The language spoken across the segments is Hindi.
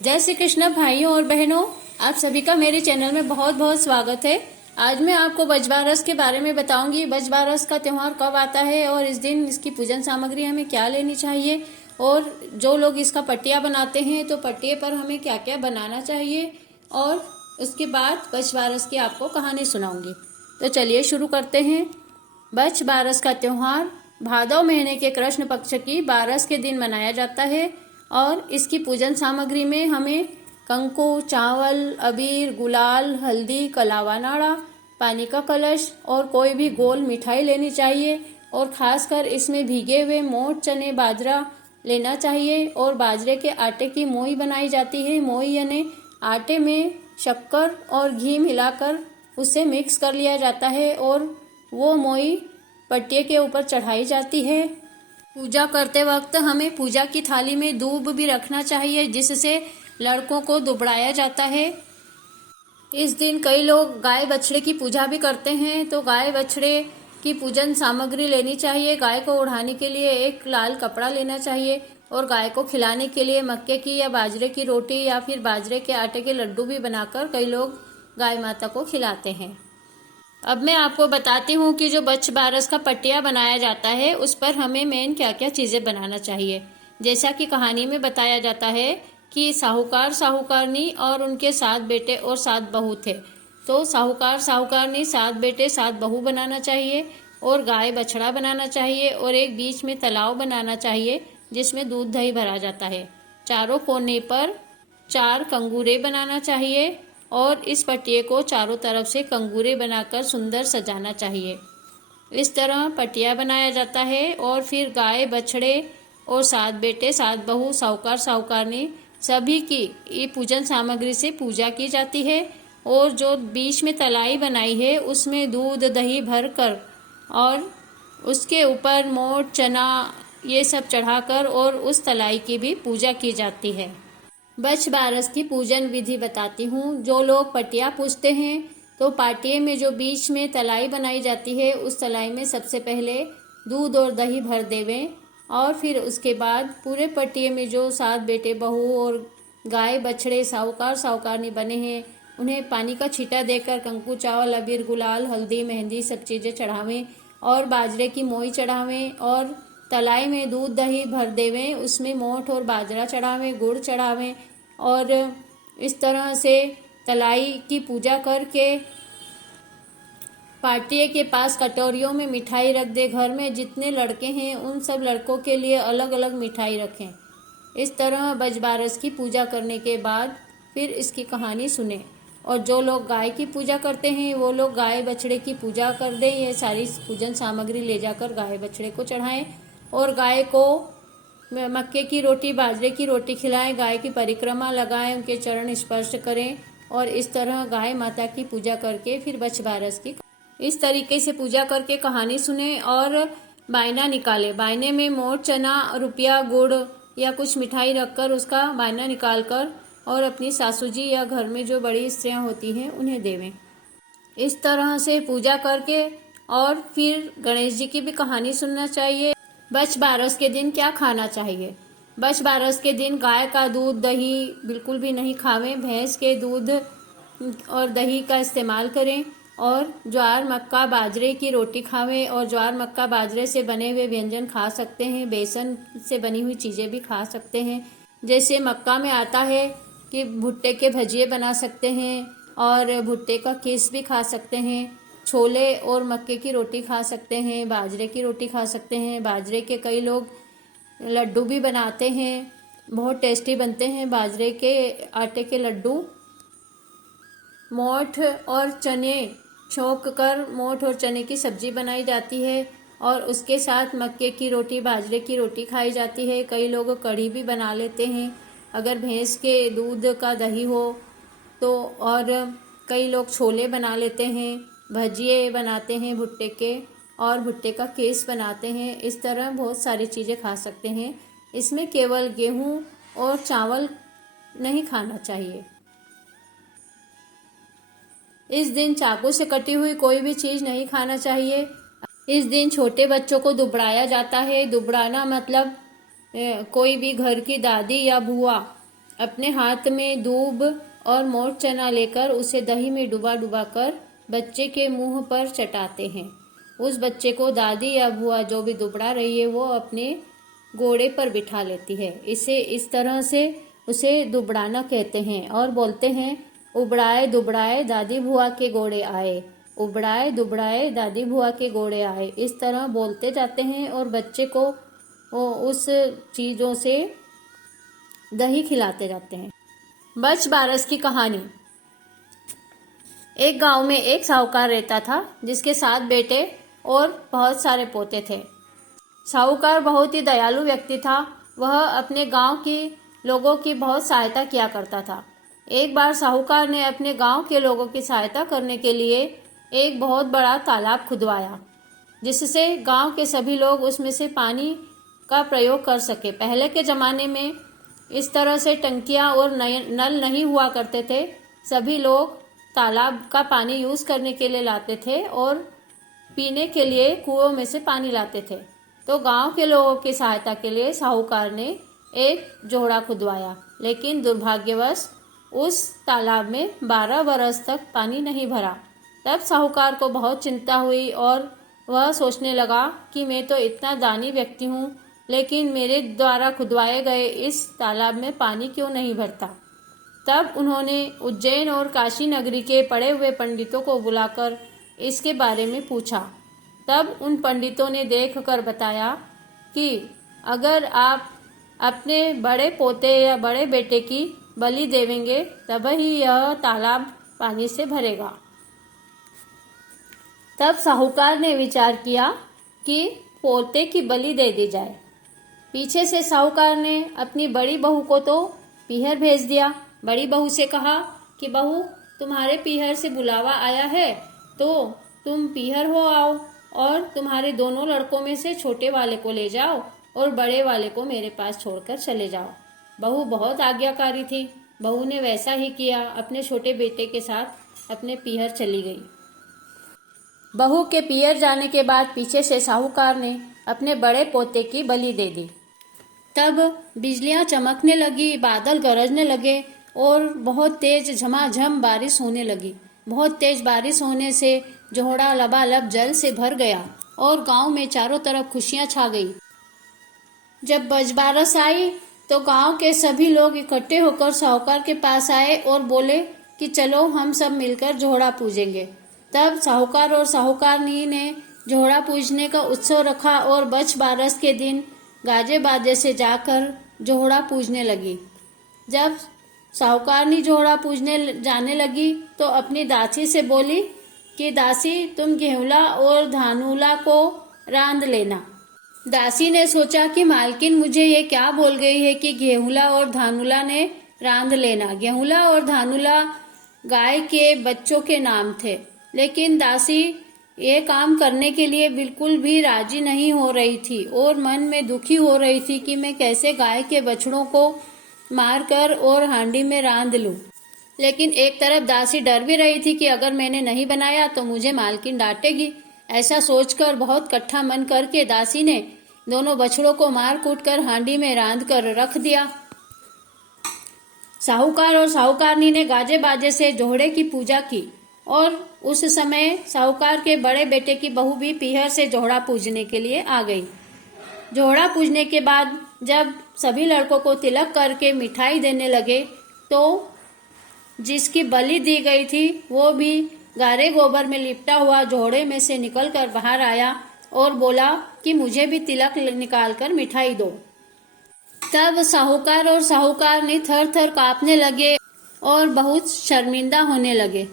जय श्री कृष्ण भाइयों और बहनों, आप सभी का मेरे चैनल में बहुत बहुत स्वागत है। आज मैं आपको बजबारस के बारे में बताऊंगी। बजबारस का त्यौहार कब आता है और इस दिन इसकी पूजन सामग्री हमें क्या लेनी चाहिए, और जो लोग इसका पट्टिया बनाते हैं तो पट्टिए पर हमें क्या क्या बनाना चाहिए, और उसके बाद बजबारस की आपको कहानी सुनाऊंगी। तो चलिए शुरू करते हैं। बजबारस का त्यौहार भादव महीने के कृष्ण पक्ष की बारस के दिन मनाया जाता है, और इसकी पूजन सामग्री में हमें कंकु, चावल, अबीर, गुलाल, हल्दी, कलावा नाड़ा, पानी का कलश और कोई भी गोल मिठाई लेनी चाहिए। और खासकर इसमें भीगे हुए मोट, चने, बाजरा लेना चाहिए। और बाजरे के आटे की मोई बनाई जाती है। मोई यानी आटे में शक्कर और घी मिलाकर उसे मिक्स कर लिया जाता है, और वो मोई पट्टिए के ऊपर चढ़ाई जाती है। पूजा करते वक्त हमें पूजा की थाली में दूब भी रखना चाहिए, जिससे लड़कों को दुबड़ाया जाता है। इस दिन कई लोग गाय बछड़े की पूजा भी करते हैं, तो गाय बछड़े की पूजन सामग्री लेनी चाहिए। गाय को ओढ़ाने के लिए एक लाल कपड़ा लेना चाहिए, और गाय को खिलाने के लिए मक्के की या बाजरे की रोटी या फिर बाजरे के आटे के लड्डू भी बनाकर कई लोग गाय माता को खिलाते हैं। अब मैं आपको बताती हूँ कि जो बजबारस का पट्टिया बनाया जाता है उस पर हमें मेन क्या क्या चीज़ें बनाना चाहिए। जैसा कि कहानी में बताया जाता है कि साहूकार साहूकारनी और उनके 7 बेटे और 7 बहू थे। तो साहूकार साहूकारनी 7 बेटे 7 बहू बनाना चाहिए, और गाय बछड़ा बनाना चाहिए, और एक बीच में तालाब बनाना चाहिए जिसमें दूध दही भरा जाता है। चारों कोने पर 4 कंगूरे बनाना चाहिए, और इस पट्टिए को चारों तरफ से कंगूरे बनाकर सुंदर सजाना चाहिए। इस तरह पट्टिया बनाया जाता है, और फिर गाय बछड़े और 7 बेटे 7 बहू, साहूकार साहूकारनी सभी की ये पूजन सामग्री से पूजा की जाती है। और जो बीच में तलाई बनाई है उसमें दूध दही भर कर और उसके ऊपर मोट, चना ये सब चढ़ाकर और उस तलाई की भी पूजा की जाती है। बजबारस की पूजन विधि बताती हूँ। जो लोग पट्टिया पूजते हैं तो पाटिये में जो बीच में तलाई बनाई जाती है उस तलाई में सबसे पहले दूध और दही भर देवें, और फिर उसके बाद पूरे पट्टिये में जो 7 बेटे बहू और गाय बछड़े साहूकार साहूकारनी बने हैं उन्हें पानी का छींटा देकर कंकु, चावल, अबीर, गुलाल, हल्दी, मेहंदी सब चीज़ें चढ़ावें, और बाजरे की मोई चढ़ावें, और तलाई में दूध दही भर देवें, उसमें मोठ और बाजरा चढ़ावें, गुड़ चढ़ावें। और इस तरह से तलाई की पूजा करके पाटिये के पास कटोरियों में मिठाई रख दे। घर में जितने लड़के हैं उन सब लड़कों के लिए अलग अलग मिठाई रखें। इस तरह बजबारस की पूजा करने के बाद फिर इसकी कहानी सुने। और जो लोग गाय की पूजा करते हैं वो लोग गाय बछड़े की पूजा कर दें। ये सारी पूजन सामग्री ले जाकर गाय बछड़े को चढ़ाएं, और गाय को मक्के की रोटी, बाजरे की रोटी खिलाएं, गाय की परिक्रमा लगाएं, उनके चरण स्पर्श करें, और इस तरह गाय माता की पूजा करके फिर बजबारस की इस तरीके से पूजा करके कहानी सुने और बायना निकाले। बायने में मोट, चना, रुपया, गुड़ या कुछ मिठाई रखकर उसका बायना निकाल कर और अपनी सासू जी या घर में जो बड़ी स्त्रियां होती हैं उन्हें देवें। इस तरह से पूजा करके और फिर गणेश जी की भी कहानी सुनना चाहिए। बजबारस के दिन क्या खाना चाहिए? बजबारस के दिन गाय का दूध, दही बिल्कुल भी नहीं खावें। भैंस के दूध और दही का इस्तेमाल करें, और ज्वार, मक्का, बाजरे की रोटी खावें, और ज्वार, मक्का, बाजरे से बने हुए व्यंजन खा सकते हैं। बेसन से बनी हुई चीज़ें भी खा सकते हैं। जैसे मक्का में आता है कि भुट्टे के भजिए बना सकते हैं, और भुट्टे का किस भी खा सकते हैं। छोले और मक्के की रोटी खा सकते हैं। बाजरे की रोटी खा सकते हैं। बाजरे के कई लोग लड्डू भी बनाते हैं, बहुत टेस्टी बनते हैं बाजरे के आटे के लड्डू। मोठ और चने छोंक कर मोठ और चने की सब्जी बनाई जाती है, और उसके साथ मक्के की रोटी, बाजरे की रोटी खाई जाती है। कई लोग कढ़ी भी बना लेते हैं अगर भैंस के दूध का दही हो तो। और कई लोग छोले बना लेते हैं, भजिए बनाते हैं भुट्टे के, और भुट्टे का केस बनाते हैं। इस तरह बहुत सारी चीज़ें खा सकते हैं। इसमें केवल गेहूँ और चावल नहीं खाना चाहिए। इस दिन चाकू से कटी हुई कोई भी चीज़ नहीं खाना चाहिए। इस दिन छोटे बच्चों को दुबड़ाया जाता है। दुबड़ाना मतलब कोई भी घर की दादी या बुआ अपने हाथ में दूब और मोट चना लेकर उसे दही में डुबा डुबा कर बच्चे के मुंह पर चटाते हैं। उस बच्चे को दादी या बुआ जो भी दुबड़ा रही है वो अपने घोड़े पर बिठा लेती है। इसे इस तरह से उसे दुबड़ाना कहते हैं और बोलते हैं, उबड़ाए दुबड़ाए दादी बुआ के घोड़े आए, उबड़ाए दुबड़ाए दादी बुआ के घोड़े आए। इस तरह बोलते जाते हैं और बच्चे को उस चीज़ों से दही खिलाते जाते हैं। बच बारस की कहानी। एक गांव में एक साहूकार रहता था जिसके 7 बेटे और बहुत सारे पोते थे। साहूकार बहुत ही दयालु व्यक्ति था। वह अपने गांव के लोगों की बहुत सहायता किया करता था। एक बार साहूकार ने अपने गांव के लोगों की सहायता करने के लिए एक बहुत बड़ा तालाब खुदवाया, जिससे गांव के सभी लोग उसमें से पानी का प्रयोग कर सके। पहले के ज़माने में इस तरह से टंकियां और नल नहीं हुआ करते थे। सभी लोग तालाब का पानी यूज़ करने के लिए लाते थे और पीने के लिए कुओं में से पानी लाते थे। तो गांव के लोगों की सहायता के लिए साहूकार ने एक जोड़ा खुदवाया, लेकिन दुर्भाग्यवश उस तालाब में 12 बरस तक पानी नहीं भरा। तब साहूकार को बहुत चिंता हुई और वह सोचने लगा कि मैं तो इतना दानी व्यक्ति हूँ, लेकिन मेरे द्वारा खुदवाए गए इस तालाब में पानी क्यों नहीं भरता। तब उन्होंने उज्जैन और काशी नगरी के पढ़े हुए पंडितों को बुलाकर इसके बारे में पूछा। तब उन पंडितों ने देखकर बताया कि अगर आप अपने बड़े पोते या बड़े बेटे की बलि देवेंगे तब ही यह तालाब पानी से भरेगा। तब साहूकार ने विचार किया कि पोते की बलि दे दी जाए। पीछे से साहूकार ने अपनी बड़ी बहू को तो पीहर भेज दिया। बड़ी बहू से कहा कि बहू, तुम्हारे पीहर से बुलावा आया है तो तुम पीहर हो आओ और तुम्हारे दोनों लड़कों में से छोटे वाले को ले जाओ और बड़े वाले को मेरे पास छोड़कर चले जाओ। बहू बहुत आज्ञाकारी थी। बहू ने वैसा ही किया। अपने छोटे बेटे के साथ अपने पीहर चली गई। बहू के पीहर जाने के बाद पीछे से साहूकार ने अपने बड़े पोते की बलि दे दी। तब बिजलियां चमकने लगी, बादल गरजने लगे और बहुत तेज झमाझम बारिश होने लगी। बहुत तेज बारिश होने से जोहड़ा लबालब जल से भर गया और गांव में चारों तरफ खुशियां छा गई। जब बजबारस आई तो गांव के सभी लोग इकट्ठे होकर साहूकार के पास आए और बोले कि चलो हम सब मिलकर जोहड़ा पूजेंगे। तब साहूकार और साहूकारनी ने जोहड़ा पूजने का उत्सव रखा और बजबारस के दिन गाजे बाजे से जाकर जोहड़ा पूजने लगी। जब साहूकारनी जोहड़ा पूजने जाने लगी तो अपनी दासी से बोली कि दासी, तुम गेहुला और धानुला को रांध लेना। दासी ने सोचा कि मालकिन मुझे ये क्या बोल गई है कि गेहुला और धानुला ने रांध लेना। गेहुला और धानुला गाय के बच्चों के नाम थे, लेकिन दासी ये काम करने के लिए बिल्कुल भी राजी नहीं हो रही थी और मन में दुखी हो रही थी कि मैं कैसे गाय के बछड़ों को मारकर और हांडी में रांध लूं। लेकिन एक तरफ दासी डर भी रही थी कि अगर मैंने नहीं बनाया तो मुझे मालकिन डांटेगी। ऐसा सोचकर बहुत कट्ठा मन करके दासी ने दोनों बछड़ों को मार कूट कर हांडी में रांध कर रख दिया। साहूकार और साहूकारनी ने गाजे बाजे से जोहड़े की पूजा की और उस समय साहूकार के बड़े बेटे की बहू भी पीहर से जोहड़ा पूजने के लिए आ गई। जोहड़ा पूजने के बाद जब सभी लड़कों को तिलक करके मिठाई देने लगे तो जिसकी बलि दी गई थी वो भी गारे गोबर में लिपटा हुआ जोहड़े में से निकलकर बाहर आया और बोला कि मुझे भी तिलक निकालकर मिठाई दो। तब साहूकार और साहूकारनी थर थर कांपने लगे और बहुत शर्मिंदा होने लगे।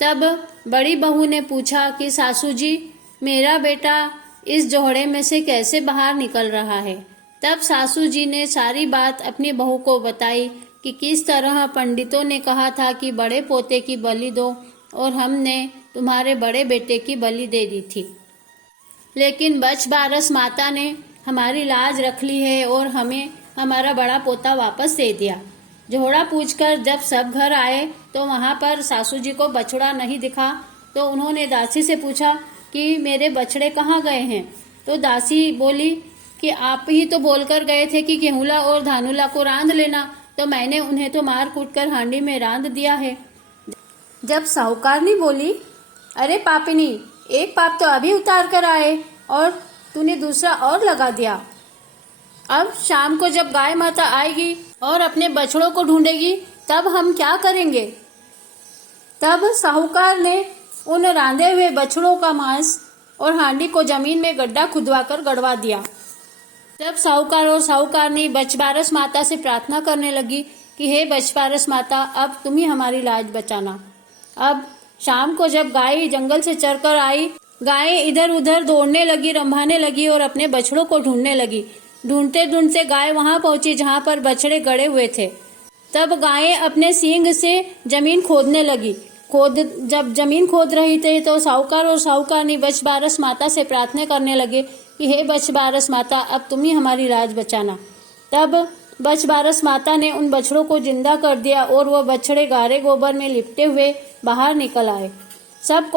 तब बड़ी बहू ने पूछा कि सासू जी, मेरा बेटा इस जोहड़े में से कैसे बाहर निकल रहा है। तब सासू जी ने सारी बात अपनी बहू को बताई कि किस तरह पंडितों ने कहा था कि बड़े पोते की बलि दो और हमने तुम्हारे बड़े बेटे की बलि दे दी थी, लेकिन बजबारस माता ने हमारी लाज रख ली है और हमें हमारा बड़ा पोता वापस दे दिया। जोहड़ा पूजकर जब सब घर आए तो वहां पर सासू जी को बछड़ा नहीं दिखा। तो उन्होंने दासी से पूछा कि मेरे बछड़े कहाँ गए हैं। तो दासी बोली कि आप ही तो बोलकर गए थे कि गेहुला और धानुला को रांध लेना, तो मैंने उन्हें तो मार कूट कर हांडी में रांध दिया है। जब साहूकारनी बोली, अरे पापिनी, एक पाप तो अभी उतार कर आए और तूने दूसरा और लगा दिया। अब शाम को जब गाय माता आएगी और अपने बछड़ों को ढूंढेगी तब हम क्या करेंगे? तब साहूकार ने उन रांधे हुए बछड़ों का मांस और हांडी को जमीन में गड्ढा खुदवाकर गड़वा दिया। तब साहूकार और साहूकारनी बछबारस माता से प्रार्थना करने लगी कि हे बछबारस माता, अब तुम ही हमारी लाज बचाना। अब शाम को जब गाय जंगल से चरकर आई, गाय इधर उधर दौड़ने लगी, रंभाने लगी और अपने बछड़ों को ढूंढने लगी। ढूंढते ढूंढते गाय वहां पहुंची जहां पर बछड़े गड़े हुए थे। तब गाय अपने सींग से जमीन खोदने लगी। जब जमीन खोद रही थी तो साहूकार और साहूकारनी बछबारस माता से प्रार्थना करने लगे कि हे बछबारस माता, अब तुम ही हमारी लाज बचाना। तब बछबारस माता ने उन बछड़ों को जिंदा कर दिया और वो बछड़े गारे गोबर में लिपटे हुए बाहर निकल आए। सब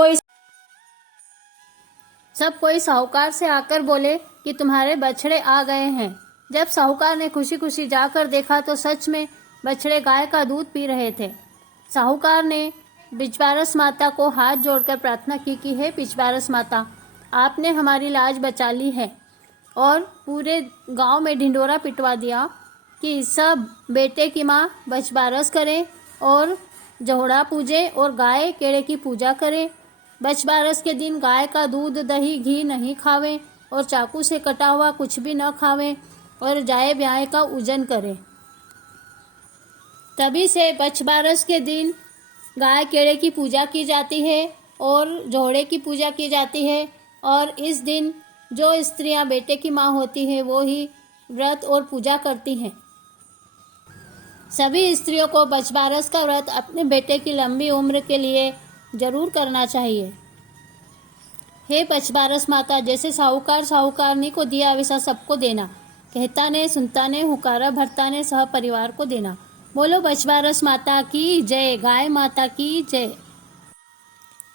कोई साहूकार से आकर बोले कि तुम्हारे बछड़े आ गए हैं। जब साहूकार ने खुशी खुशी जाकर देखा तो सच में बछड़े गाय का दूध पी रहे थे। साहूकार ने बछबारस माता को हाथ जोड़कर प्रार्थना की कि हे बछबारस माता, आपने हमारी लाज बचा ली है और पूरे गांव में ढिंडोरा पिटवा दिया कि सब बेटे की माँ बछबारस करें और जोहड़ा पूजे और गाय केड़े की पूजा करें। बछबारस के दिन गाय का दूध, दही, घी नहीं खावें और चाकू से कटा हुआ कुछ भी न खावें और जाए ब्याह का पूजन करें। तभी से बछबारस के दिन गाय केड़े की पूजा की जाती है और जोड़े की पूजा की जाती है। और इस दिन जो स्त्रियां बेटे की माँ होती हैं वो ही व्रत और पूजा करती हैं। सभी स्त्रियों को बछबारस का व्रत अपने बेटे की लंबी उम्र के लिए जरूर करना चाहिए। हे बछबारस माता, जैसे साहूकार साहूकारनी को दिया वैसा सबको देना। कहता ने, सुनता ने, हुकारा भरता ने, सह परिवार को देना। बोलो बछबारस माता की जय, गाय माता की जय।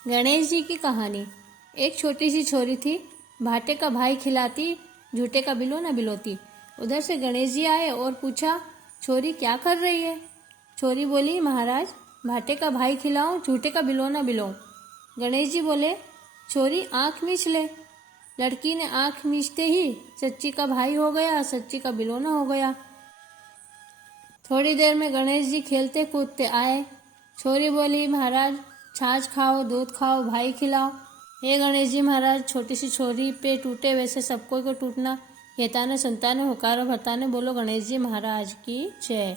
गणेश जी की कहानी। एक छोटी सी छोरी थी, भाटे का भाई खिलाती, झूठे का बिलो न बिलोती। उधर से गणेश जी आए और पूछा, छोरी क्या कर रही है? छोरी बोली, महाराज, भाटे का भाई खिलाऊं, झूठे का बिलो न बिलो। गणेश जी बोले, छोरी आंख मीच ले। लड़की ने आंख मीचते ही सच्ची का भाई हो गया, सच्ची का बिलोना हो गया। थोड़ी देर में गणेश जी खेलते कूदते आए। छोरी बोली, महाराज, छाछ खाओ, दूध खाओ, भाई खिलाओ। हे गणेश जी महाराज, छोटी सी छोरी पे टूटे वैसे सबको को टूटना। कहता ने, सुनता ने, हुकारा भरता ने, बोलो गणेश जी महाराज की जय।